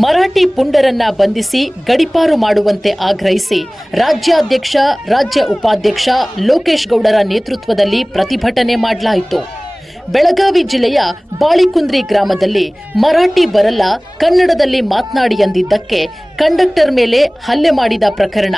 ಮರಾಠಿ ಪುಂಡರನ್ನ ಬಂಧಿಸಿ ಗಡಿಪಾರು ಮಾಡುವಂತೆ ಆಗ್ರಹಿಸಿ ರಾಜ್ಯಾಧ್ಯಕ್ಷ ರಾಜ್ಯ ಉಪಾಧ್ಯಕ್ಷ ಲೋಕೇಶ್ ಗೌಡರ ನೇತೃತ್ವದಲ್ಲಿ ಪ್ರತಿಭಟನೆ ಮಾಡಲಾಯಿತು. ಬೆಳಗಾವಿ ಜಿಲ್ಲೆಯ ಬಾಳಿಕುಂದ್ರಿ ಗ್ರಾಮದಲ್ಲಿ ಮರಾಠಿ ಬರಲ್ಲ, ಕನ್ನಡದಲ್ಲಿ ಮಾತನಾಡಿ ಎಂದಿದ್ದಕ್ಕೆ ಕಂಡಕ್ಟರ್ ಮೇಲೆ ಹಲ್ಲೆ ಮಾಡಿದ ಪ್ರಕರಣ.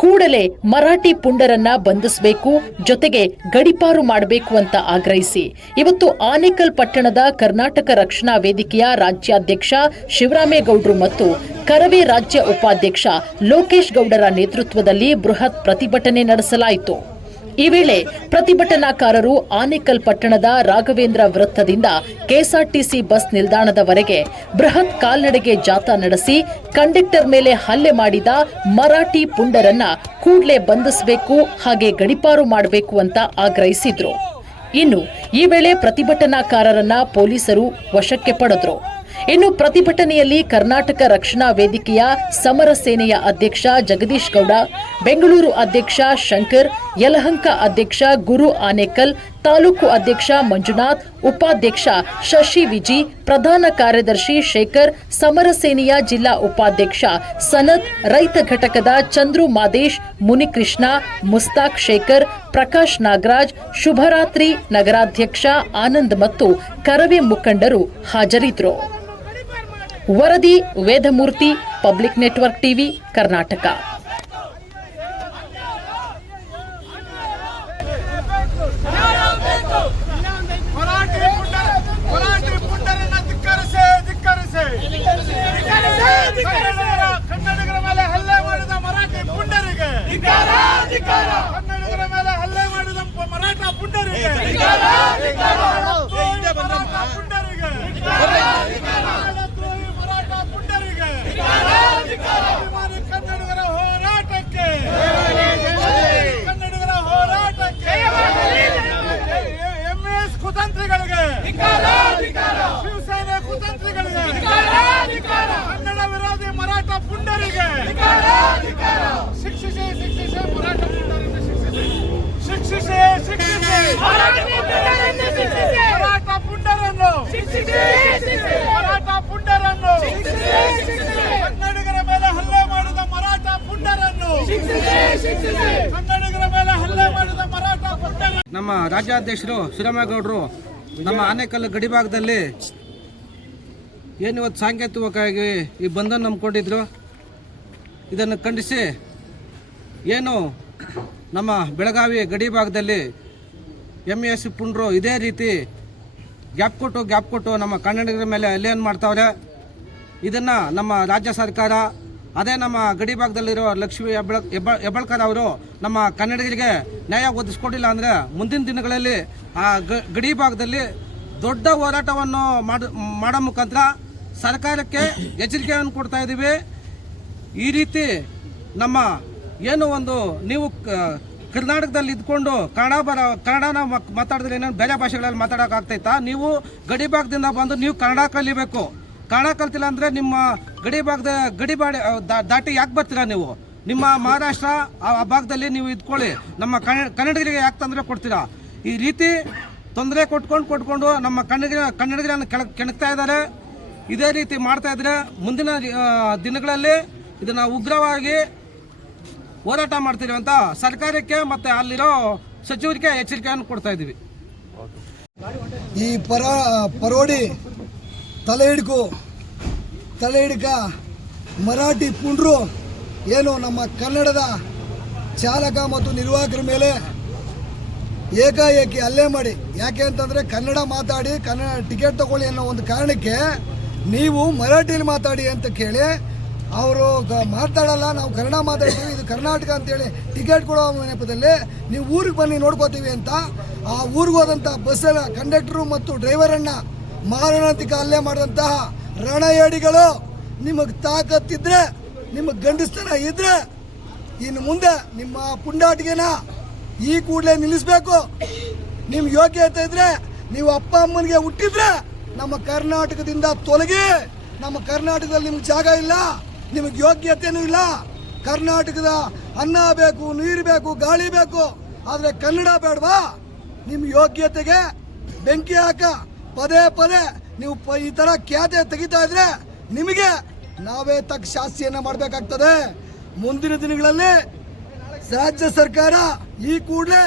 ಕೂಡಲೇ ಮರಾಠಿ ಪುಂಡರನ್ನ ಬಂಧಿಸಬೇಕು, ಜೊತೆಗೆ ಗಡಿಪಾರು ಮಾಡಬೇಕು ಅಂತ ಆಗ್ರಹಿಸಿ. ಇವತ್ತು ಆನೇಕಲ್ ಪಟ್ಟಣದ ಕರ್ನಾಟಕ ರಕ್ಷಣಾ ವೇದಿಕೆಯ ರಾಜ್ಯಾಧ್ಯಕ್ಷ ಶಿವರಾಮೇಗೌಡರು ಮತ್ತು ಕರವೇ ರಾಜ್ಯ ಉಪಾಧ್ಯಕ್ಷ ಲೋಕೇಶ್ ಗೌಡರ ನೇತೃತ್ವದಲ್ಲಿ ಬೃಹತ್ ಪ್ರತಿಭಟನೆ ನಡೆಸಲಾಯಿತು. ಈ ವೇಳೆ ಪ್ರತಿಭಟನಾಕಾರರು ಆನೇಕಲ್ ಪಟ್ಟಣದ ರಾಘವೇಂದ್ರ ವೃತ್ತದಿಂದ ಕೆಎಸ್ಆರ್ಟಿಸಿ ಬಸ್ ನಿಲ್ದಾಣದವರೆಗೆ ಬೃಹತ್ ಕಾಲ್ನಡೆಗೆ ಜಾಥಾ ನಡೆಸಿ ಕಂಡಕ್ಟರ್ ಮೇಲೆ ಹಲ್ಲೆ ಮಾಡಿದ ಮರಾಠಿ ಪುಂಡರನ್ನ ಕೂಡಲೇ ಬಂಧಿಸಬೇಕು, ಹಾಗೆ ಗಡಿಪಾರು ಮಾಡಬೇಕು ಅಂತ ಆಗ್ರಹಿಸಿದ್ರು. ಇನ್ನು ಈ ವೇಳೆ ಪ್ರತಿಭಟನಾಕಾರರನ್ನ ಪೊಲೀಸರು ವಶಕ್ಕೆ ಪಡೆದ್ರು. ಇನ್ನು ಪ್ರತಿಭಟನೆಯಲ್ಲಿ ಕರ್ನಾಟಕ ರಕ್ಷಣಾ ವೇದಿಕೆಯ ಸಮರ ಸೇನೆಯ ಅಧ್ಯಕ್ಷ ಜಗದೀಶ್ ಗೌಡ, ಬೆಂಗಳೂರು ಅಧ್ಯಕ್ಷ ಶಂಕರ್, ಯಲಹಂಕ ಅಧ್ಯಕ್ಷ ಗುರು ಆನೇಕಲ್, ತಾಲೂಕು ಅಧ್ಯಕ್ಷ ಮಂಜುನಾಥ್, ಉಪಾಧ್ಯಕ್ಷ ಶಶಿ ವಿಜಿ, ಪ್ರಧಾನ ಕಾರ್ಯದರ್ಶಿ ಶೇಖರ್, ಸಮರ ಸೇನೆಯ ಜಿಲ್ಲಾ ಉಪಾಧ್ಯಕ್ಷ ಸನತ್, ರೈತ ಘಟಕದ ಚಂದ್ರು ಮಾದೇಶ್, ಮುನಿಕೃಷ್ಣ, ಮುಸ್ತಾಕ್ ಶೇಖರ್, ಪ್ರಕಾಶ್ ನಾಗರಾಜ್, ಶುಭರಾತ್ರಿ ನಗರಾಧ್ಯಕ್ಷ ಆನಂದ್ ಮತ್ತು ಕರವೇ ಮುಖಂಡರು ಹಾಜರಿದ್ದರು ವರದಿ Vedamurthy public network TV Karnataka Marathi ಪುಂಡರ Marathi ಪುಂಡರನ್ನ ಧಿಕ್ಕರಿಸಿ ಧಿಕ್ಕರಿಸಿ ಕನ್ನಡಿಗರ ಕನ್ನಡಿಗರ ಮೇಲೆ ಹಲ್ಲೆ ಮಾಡಿದ ಮರಾಠಿ ಪುಂಡರಿಗೆ ಕನ್ನಡಿಗರ ಮೇಲೆ ಹಲ್ಲೆ ಮಾಡಿದ ಪ- ಮರಾಠ ಪುಂಡರಿಗೆ ಮರಾಠ ಪುಂಡರಿಗೆ ದ್ರೋಹಿ ಮರಾಠ ಪುಂಡರಿಗೆ ಅಭಿಮಾನಿ ಕನ್ನಡಿಗರ ಹೋರಾಟಕ್ಕೆ ಕನ್ನಡಿಗರ ಹೋರಾಟಕ್ಕೆ ಎಂಎಸ್ ಕುತಂತ್ರಿಗಳಿಗೆ ಶಿವಸೇನೆ ಕುತಂತ್ರಿಗಳಿಗೆ ಕನ್ನಡ ವಿರೋಧಿ ಮರಾಠ ಪುಂಡರಿಗೆ ಶಿಕ್ಷಿಸಿ ಶಿಕ್ಷಿಸಿ ಮರಾಠ ಪುಂಡರನ್ನು ಶಿಕ್ಷಿಸಿ ನಮ್ಮ ರಾಜ್ಯಾಧ್ಯಕ್ಷರು ಶ್ರೀರಾಮೇಗೌಡರು ನಮ್ಮ ಆನೇಕಲ್ ಗಡಿಭಾಗದಲ್ಲಿ ಏನು ಇವತ್ತು ಸಾಂಕೇತಿಕವಾಗಿ ಈ ಬಂಧನ ನಂಬ್ಕೊಂಡಿದ್ರು, ಇದನ್ನು ಖಂಡಿಸಿ, ಏನು ನಮ್ಮ ಬೆಳಗಾವಿ ಗಡಿ ಭಾಗದಲ್ಲಿ ಎಂ ಎಸ್ ಪುಂಡ್ರು ಇದೇ ರೀತಿ. ಗ್ಯಾಪ್ ಕೊಟ್ಟು ಗ್ಯಾಪ್ ಕೊಟ್ಟು ನಮ್ಮ ಕನ್ನಡಿಗರ ಮೇಲೆ ಅಲ್ಲೇನು ಮಾಡ್ತಾವ್ರೆ. ಇದನ್ನು ನಮ್ಮ ರಾಜ್ಯ ಸರ್ಕಾರ, ಅದೇ ನಮ್ಮ ಗಡಿ ಭಾಗದಲ್ಲಿರೋ ಲಕ್ಷ್ಮೀ ಹೆಬ್ಬಳ ಹೆಬ್ಬ ಹೆಬ್ಬಳ್ಕರ್ ಅವರು ನಮ್ಮ ಕನ್ನಡಿಗರಿಗೆ ನ್ಯಾಯ ಒದಗಿಸ್ಕೊಟ್ಟಿಲ್ಲ ಅಂದರೆ ಮುಂದಿನ ದಿನಗಳಲ್ಲಿ ಆ ಗಡಿ ಭಾಗದಲ್ಲಿ ದೊಡ್ಡ ಹೋರಾಟವನ್ನು ಮಾಡ ಮುಖಾಂತರ ಸರ್ಕಾರಕ್ಕೆ ಎಚ್ಚರಿಕೆಯನ್ನು ಕೊಡ್ತಾ ಇದ್ದೀವಿ. ಈ ರೀತಿ ನಮ್ಮ ಏನು ಒಂದು ನೀವು ಕರ್ನಾಟಕದಲ್ಲಿ ಇದ್ಕೊಂಡು ಕನ್ನಡ ಬರ, ಕನ್ನಡನ ಮಾತಾಡಿದ್ರೆ ಏನೇನು ಬೇರೆ ಭಾಷೆಗಳಲ್ಲಿ ಮಾತಾಡೋಕೆ ಆಗ್ತೈತಾ? ನೀವು ಗಡಿ ಭಾಗದಿಂದ ಬಂದು ನೀವು ಕನ್ನಡ ಕಲಿಬೇಕು. ಕನ್ನಡ ಕಲ್ತಿಲ್ಲ ಅಂದರೆ ನಿಮ್ಮ ಗಡಿ ಭಾಗದ, ಗಡಿ ಬಾಡಿ ದಾಟಿ ಯಾಕೆ ಬರ್ತೀರಾ ನೀವು? ನಿಮ್ಮ ಮಹಾರಾಷ್ಟ್ರ, ಆ ಭಾಗದಲ್ಲಿ ನೀವು ಇದ್ಕೊಳ್ಳಿ. ನಮ್ಮ ಕನ್ನಡ ಕನ್ನಡಿಗರಿಗೆ ಯಾಕೆ ತೊಂದರೆ ಕೊಡ್ತೀರಾ? ಈ ರೀತಿ ತೊಂದರೆ ಕೊಟ್ಕೊಂಡು ಕೊಟ್ಕೊಂಡು ನಮ್ಮ ಕನ್ನಡಿಗರ, ಕನ್ನಡಿಗರನ್ನು ಕೆಳ, ಕೆಣಕ್ತಾ ಇದ್ದಾರೆ. ಇದೇ ರೀತಿ ಮಾಡ್ತಾ ಇದ್ರೆ ಮುಂದಿನ ದಿನಗಳಲ್ಲಿ ಇದನ್ನು ಉಗ್ರವಾಗಿ ಹೋರಾಟ ಮಾಡ್ತೀವಿ ಅಂತ ಸರ್ಕಾರಕ್ಕೆ ಮತ್ತು ಅಲ್ಲಿರೋ ಸಚಿವರಿಗೆ ಎಚ್ಚರಿಕೆಯನ್ನು ಕೊಡ್ತಾ ಇದ್ದೀವಿ. ಈ ಪರ, ಪರೋಡಿ ತಲೆ ಹಿಡ್ಕು. ತಲೆ ಹಿಡ್ಕ. ಮರಾಠಿ ಪುಂಡ್ರು ಏನು ನಮ್ಮ ಕನ್ನಡದ ಚಾಲಕ ಮತ್ತು ನಿರ್ವಾಹಕರ ಮೇಲೆ ಏಕಾಏಕಿ ಅಲ್ಲೇ ಮಾಡಿ. ಯಾಕೆ ಅಂತಂದರೆ ಕನ್ನಡ ಮಾತಾಡಿ, ಕನ್ನಡ ಟಿಕೆಟ್ ತಗೊಳ್ಳಿ ಅನ್ನೋ ಒಂದು ಕಾರಣಕ್ಕೆ ನೀವು ಮರಾಠಿಯಲ್ಲಿ ಮಾತಾಡಿ ಅಂತ ಕೇಳಿ ಅವರು ಮಾತಾಡಲ್ಲ, ನಾವು ಕನ್ನಡ ಮಾತಾಡ್ತೀವಿ, ಇದು ಕರ್ನಾಟಕ ಅಂತೇಳಿ ಟಿಕೆಟ್ ಕೊಡೋ ನೆಪದಲ್ಲಿ ನೀವು ಊರಿಗೆ ಬನ್ನಿ ನೋಡ್ಕೋತೀವಿ ಅಂತ, ಆ ಊರಿಗೆ ಹೋದಂಥ ಬಸ್ಸಿನ ಕಂಡಕ್ಟ್ರು ಮತ್ತು ಡ್ರೈವರನ್ನು ಮಾರಣಾಂತಿಕ ಹಲ್ಲೆ ಮಾಡಿದಂತಹ ರಣಯಡಿಗಳು ನಿಮಗೆ ತಾಕತ್ತಿದ್ರೆ ನಿಮಗೆ ಗಂಡಸ್ತನ ಇದ್ರೆ, ಇನ್ನು ಮುಂದೆ ನಿಮ್ಮ ಪುಂಡಾಟಿಗೆನ ಈ ಕೂಡಲೇ ನಿಲ್ಲಿಸಬೇಕು. ನಿಮ್ಮ ಯೋಗ್ಯತೆ ಇದ್ರೆ, ನೀವು ಅಪ್ಪ ಅಮ್ಮನಿಗೆ ಹುಟ್ಟಿದ್ರೆ ನಮ್ಮ ಕರ್ನಾಟಕದಿಂದ ತೊಲಗಿ, ನಮ್ಮ ಕರ್ನಾಟಕದಲ್ಲಿ ನಿಮ್ಗೆ ಜಾಗ ಇಲ್ಲ. ನಿಮಗೆ ಯೋಗ್ಯತೆನೂ ಇಲ್ಲ. ಕರ್ನಾಟಕದ ಅನ್ನ ಬೇಕು, ನೀರು ಬೇಕು, ಗಾಳಿ ಬೇಕು. ಆದರೆ ಕನ್ನಡ ಬೇಡವಾ? ನಿಮ್ಮ ಯೋಗ್ಯತೆಗೆ ಬೆಂಕಿ ಹಾಕ. ಪದೇ ಪದೇ ನೀವು ಈ ಥರ ಖ್ಯಾತೆ ತೆಗಿತಾ ಇದ್ರೆ ನಿಮಗೆ ನಾವೇ ತಕ್ಕ ಶಾಸ್ತಿಯನ್ನು ಮಾಡಬೇಕಾಗ್ತದೆ. ಮುಂದಿನ ದಿನಗಳಲ್ಲಿ ರಾಜ್ಯ ಸರ್ಕಾರ ಈ ಕೂಡಲೇ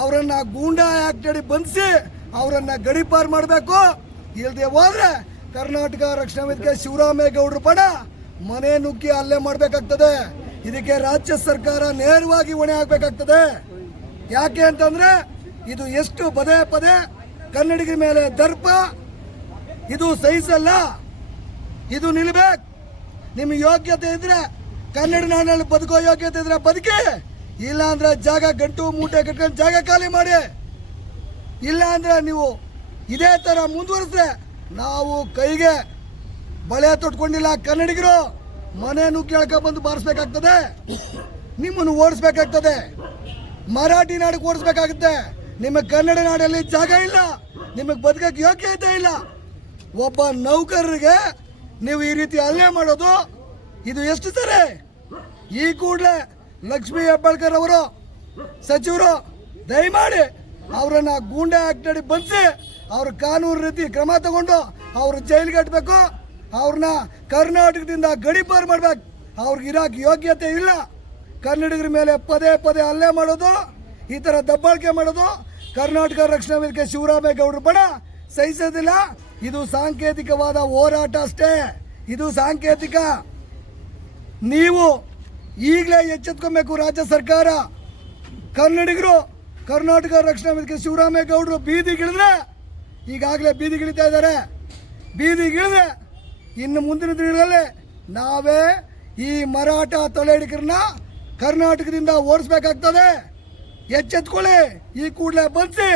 ಅವರನ್ನ ಗೂಂಡಾ ಆಕ್ಟ್ ಅಡಿ ಬಂಧಿಸಿ ಅವರನ್ನ ಗಡಿಪಾರು ಮಾಡಬೇಕು. ಇಲ್ಲದೆ ಹೋದ್ರೆ ಕರ್ನಾಟಕ ರಕ್ಷಣಾ ವೇದಿಕೆ ಶಿವರಾಮೇಗೌಡರು ಪಡ ಮನೆ ನುಗ್ಗಿ ಹಲ್ಲೆ ಮಾಡಬೇಕಾಗ್ತದೆ. ಇದಕ್ಕೆ ರಾಜ್ಯ ಸರ್ಕಾರ ನೇರವಾಗಿ ಹೊಣೆ ಆಗಬೇಕಾಗ್ತದೆ. ಯಾಕೆ ಅಂತಂದ್ರೆ, ಇದು ಎಷ್ಟು ಪದೇ ಪದೇ ಕನ್ನಡಿಗರ ಮೇಲೆ ದರ್ಪ, ಇದು ಸಹಿಸಲ್ಲ, ಇದು ನಿಲ್ಬೇಕು. ನಿಮ್ಮ ಯೋಗ್ಯತೆ ಇದ್ರೆ ಕನ್ನಡ ನಾಡಿನಲ್ಲಿ ಬದುಕೋ ಯೋಗ್ಯತೆ ಇದ್ರೆ ಬದುಕಿ ಇಲ್ಲ ಅಂದ್ರೆ ಜಾಗ ಗಂಟು ಮೂಟೆ ಕಟ್ಕೊಂಡು ಜಾಗ ಖಾಲಿ ಮಾಡಿ. ಇಲ್ಲ ಅಂದ್ರೆ ನೀವು ಇದೇ ತರ ಮುಂದುವರಿಸಿದ್ರೆ ನಾವು ಕೈಗೆ ಬಳೆ ತೊಟ್ಕೊಂಡಿಲ್ಲ ಕನ್ನಡಿಗರು. ಮನೇನು ಕೇಳ್ಕೊ ಬಂದು ಬಾರಿಸ್ಬೇಕಾಗ್ತದೆ. ನಿಮ್ಮನ್ನು ಓಡಿಸ್ಬೇಕಾಗ್ತದೆ. ಮರಾಠಿ ನಾಡಿಗೆ ಓಡಿಸ್ಬೇಕಾಗುತ್ತೆ. ನಿಮಗೆ ಕನ್ನಡ ನಾಡಲ್ಲಿ ಜಾಗ ಇಲ್ಲ. ನಿಮಗೆ ಬದುಕಕ್ಕೆ ಯೋಗ್ಯತೆ ಇಲ್ಲ. ಒಬ್ಬ ನೌಕರರಿಗೆ ನೀವು ಈ ರೀತಿ ಅಲ್ಲೇ ಮಾಡೋದು ಇದು ಎಷ್ಟು ಸರಿ? ಈ ಕೂಡಲೇ ಲಕ್ಷ್ಮೀ ಹೆಬ್ಬಾಳ್ಕರ್ ಅವರು, ಸಚಿವರು, ದಯಮಾಡಿ ಅವರನ್ನ ಗೂಂಡೆ ಆಕ್ಟಡಿ ಬಂದಿಸಿ ಅವ್ರ ಕಾನೂನು ರೀತಿ ಕ್ರಮ ತಗೊಂಡು ಅವ್ರ ಜೈಲಿಗೆ ಕಟ್ಟಬೇಕು ಅವ್ರನ್ನ ಕರ್ನಾಟಕದಿಂದ ಗಡಿಪಾರು ಮಾಡ್ಬೇಕು. ಅವ್ರಿಗೆ ಇರಾಕ್ ಯೋಗ್ಯತೆ ಇಲ್ಲ. ಕನ್ನಡಿಗರ ಮೇಲೆ ಪದೇ ಪದೇ ಹಲ್ಲೆ ಮಾಡೋದು, ಈ ಥರ ದಬ್ಬಾಳಿಕೆ ಮಾಡೋದು, ಕರ್ನಾಟಕ ರಕ್ಷಣಾ ವೇದಿಕೆ ಶಿವರಾಮೇಗೌಡರು ಬಣ ಸಹಿಸೋದಿಲ್ಲ. ಇದು ಸಾಂಕೇತಿಕವಾದ ಹೋರಾಟ ಅಷ್ಟೇ. ಇದು ಸಾಂಕೇತಿಕ. ನೀವು ಈಗಲೇ ಎಚ್ಚೆತ್ಕೊಬೇಕು ರಾಜ್ಯ ಸರ್ಕಾರ. ಕನ್ನಡಿಗರು, ಕರ್ನಾಟಕ ರಕ್ಷಣಾ ವೇದಿಕೆ ಶಿವರಾಮೇಗೌಡರು ಬೀದಿಗಿಳಿದ್ರೆ, ಈಗಾಗಲೇ ಬೀದಿಗಿಳಿತಾ ಇದ್ದಾರೆ. ಬೀದಿಗಿಳಿದ್ರೆ ಇನ್ನು ಮುಂದಿನ ದಿನಗಳಲ್ಲಿ ನಾವೇ ಈ ಮರಾಠ ತೊಳೆಡಿಗರನ್ನ ಕರ್ನಾಟಕದಿಂದ ಓಡಿಸ್ಬೇಕಾಗ್ತದೆ. ಎಚ್ಚೆತ್ಕೊಳ್ಳಿ, ಈ ಕೂಡಲೇ ಬಂದಿಸಿ.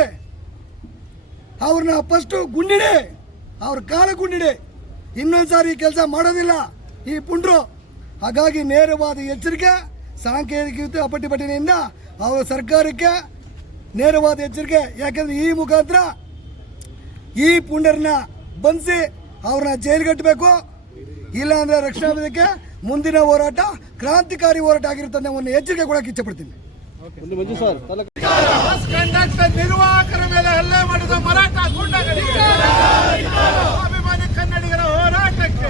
ಅವ್ರನ್ನ ಫಸ್ಟು ಗುಂಡಿಡಿ, ಅವ್ರ ಕಾಲ ಗುಂಡಿಡಿ. ಇನ್ನೊಂದ್ಸಾರಿ ಈ ಕೆಲಸ ಮಾಡೋದಿಲ್ಲ, ಈ ಪುಂಡ್ರು. ಹಾಗಾಗಿ ನೇರವಾದ ಎಚ್ಚರಿಕೆ, ಸಾಂಕೇತಿಕ ಪಟ್ಟಿಪಟ್ಟಿನಿಂದ ಅವರ ಸರ್ಕಾರಕ್ಕೆ ನೇರವಾದ ಎಚ್ಚರಿಕೆ. ಯಾಕಂದ್ರೆ ಈ ಮುಖಾಂತರ ಈ ಪುಂಡರನ್ನ ಬಂಧಿಸಿ ಅವ್ರನ್ನ ಜೈಲ್ಗಟ್ಟಬೇಕು ಇಲ್ಲಾಂದರೆ ರಕ್ಷಣಾ ವೇದಕ್ಕೆ ಮುಂದಿನ ಹೋರಾಟ ಕ್ರಾಂತಿಕಾರಿ ಹೋರಾಟ ಆಗಿರುತ್ತದೆ ಒಂದು ಎಚ್ಚರಿಕೆ ಕೊಡಕ್ಕೆ ಇಚ್ಛಪಡ್ತೀನಿ. ನಿರ್ವಾಹಕರ ಮೇಲೆ ಹಲ್ಲೆ ಮಾಡಿದ ಮರಾಠ ಅಭಿಮಾನಿ ಕನ್ನಡಿಗರ ಹೋರಾಟಕ್ಕೆ.